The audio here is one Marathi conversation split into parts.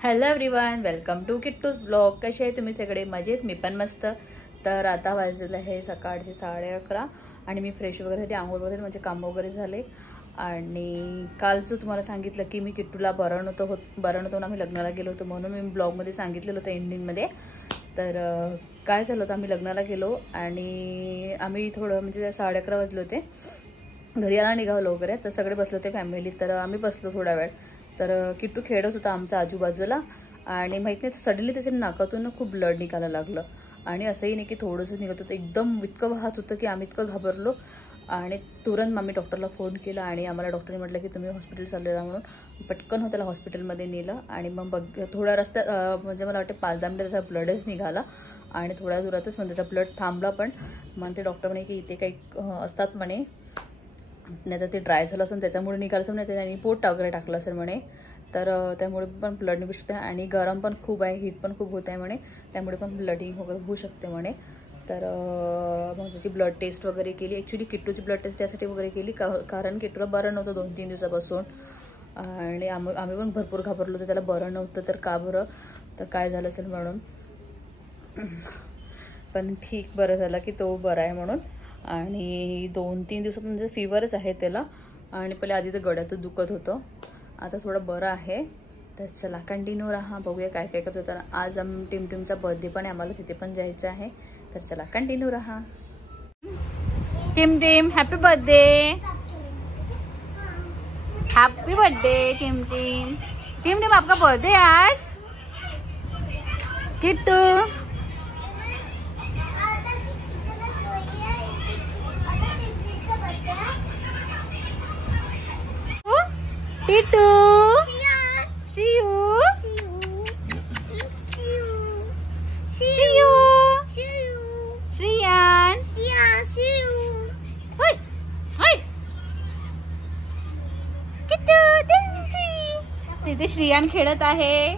Hello everyone, welcome to Kittu's blog. कसे आहे तुम्ही सगळे? मजेत? मी पण मस्त. तर आता वाजले आहे सकाळचे 11:30 आणि मी फ्रेश वगैरे झाले, आंघोळ वगैरे म्हणजे काम वगैरे झाले. आणि कालचं तुम्हाला सांगितलं की मी किट्टूला बरं नव्हतं आम्ही लग्नाला गेलो होतो म्हणून मी ब्लॉगमध्ये सांगितलेलं होतं एंडिंगमध्ये. तर काय झालं होतं, आम्ही लग्नाला गेलो आणि आम्ही थोडं म्हणजे 11:30 वाजले होते, घरी यायला निघालो वगैरे. तर सगळे बसले होते फॅमिली, तर आम्ही बसलो थोडा वेळ. तर किट्टू खेळत होता आमच्या आजूबाजूला आणि माहित नाही सडनली त्याच्या नाकातून खूप ब्लड निघायला लागलं. आणि असंही नाही की थोडंसं निघत होतं, एकदम इतकं वाहत होतं की आम्ही इतकं घाबरलो. आणि तुरंत आम्ही डॉक्टरला फोन केला आणि आम्हाला डॉक्टरने म्हटलं की तुम्ही हॉस्पिटल चाललेला म्हणून. पटकन त्याला हॉस्पिटलमध्ये नेलं आणि मग थोड्या रस्त्यात म्हणजे मला वाटतं 5-10 मिनिट त्याचा ब्लडच निघाला आणि थोड्या दुरातच म्हणजे त्याचा ब्लड थांबला. पण म्हणते डॉक्टर म्हणे की इथे काही असतात म्हणे, नाही तर ते ड्राय झालं असेल त्याच्यामुळे निघालं असेल, नाही त्याने पोट वगैरे टाकलं असेल म्हणे. तर त्यामुळे पण ब्लड निघू शकते आणि गरम पण खूप आहे, हीट पण खूप होत आहे म्हणे, त्यामुळे पण ब्लडिंग वगैरे होऊ शकते म्हणे. तर मग त्याची ब्लड टेस्ट वगैरे केली. ॲक्च्युली किट्टूची ब्लड टेस्ट त्यासाठी वगैरे केली कारण किट्टूला बरं नव्हतं 2-3 दिवसापासून आणि आम्ही पण भरपूर घाबरलो होतो त्याला बरं नव्हतं, तर का बरं, तर काय झालं असेल म्हणून. पण ठीक, बरं झालं की तो बरा आहे म्हणून. आणि 2-3 दिवसात म्हणजे फीवरच आहे त्याला आणि पहिले आधी तर गळ्यातच दुखत होतं, आता थोडं बरं आहे. तर चला कंटिन्यू राहा, बघूया काय काय करतो. तर आज टिमटिमचा बर्थडे पण आहे, आम्हाला तिथे पण जायचं आहे. तर चला कंटिन्यू रहा. टिमटिम हॅपी बर्थडे, हैप्पी बर्थडे टिमटिम. टिमटिम आपका बर्थडे आज. किट्टू टिटू शियू श्रियान तिथे श्रियान खेळत आहे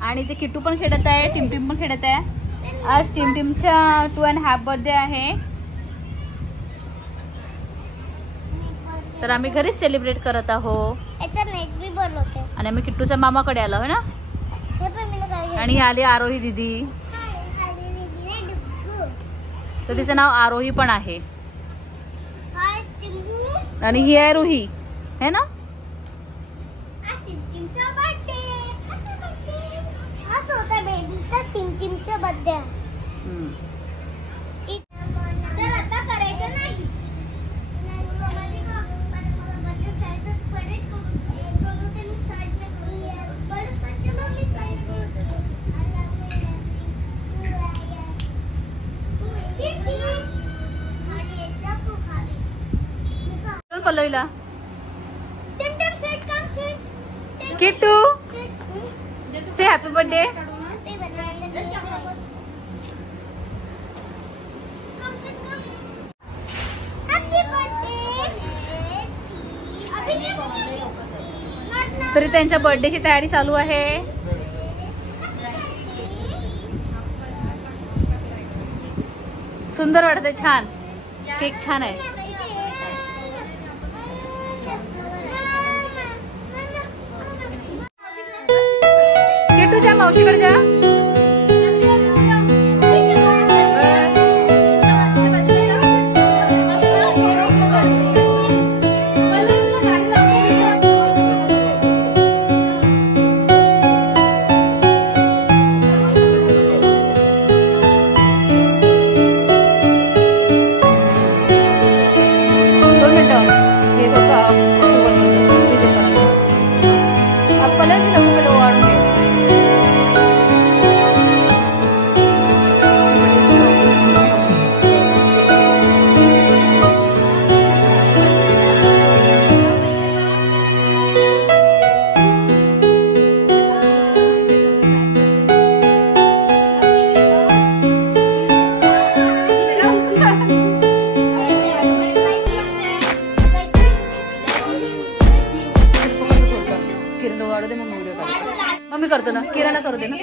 आणि ते किट्टू पण खेळत आहे, टिमटिम पण खेळत आहे. आज टिमटिमचा 2.5 बर्थडे आहे, तर आम्ही घरीच सेलिब्रेट करत आहोत. आणि आम्ही किट्टूच्या मामाकडे आलो है ना. आणि आली आरोही दीदी, तर तिचं नाव आरोही पण आहे आणि ही आहे रुही है ना. टिमटिमचा बर्थडे तर आता करायचं नाही. पल्लवीला किट्टू से हॅपी बर्थडे. तरी त्यांच्या बर्थडेची तयारी चालू आहे. सुंदर वाटते, छान केक छान आहे. किट्टू जा मावशीकडे जा. मम्मी करतो ना, किराणा करू दे ना.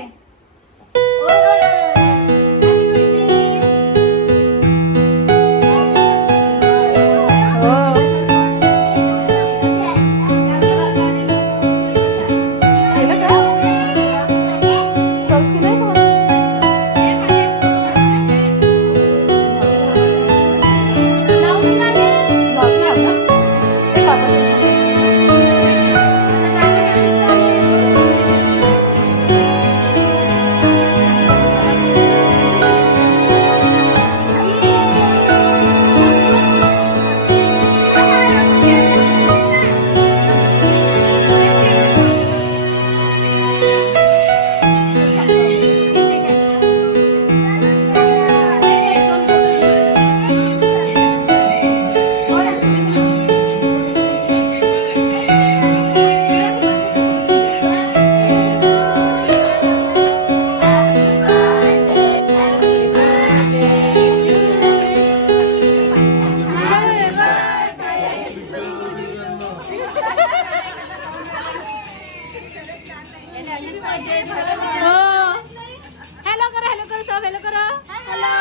हॅलो करा, हॅलो करा, सब हॅलो करा, हॅलो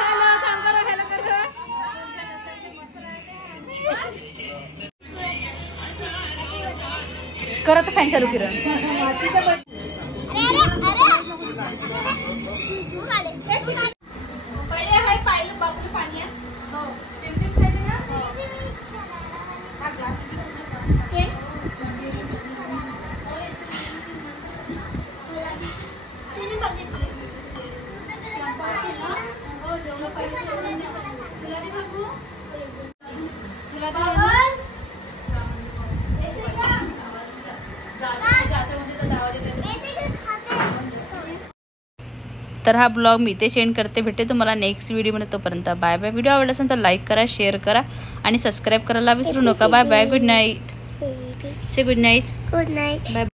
हॅलो काम करा, हॅलो करा. करत फॅन चालू किरण. तर हा ब्लॉग मी इथे सेंड करते. भेटते तुम्हाला नेक्स्ट व्हिडिओमध्ये. तोपर्यंत बाय बाय. व्हिडिओ आवडला असेल तर लाईक करा, शेअर करा आणि सबस्क्राईब करायला विसरू नका. Bye bye. Good night. Say good night. Good night. Bye.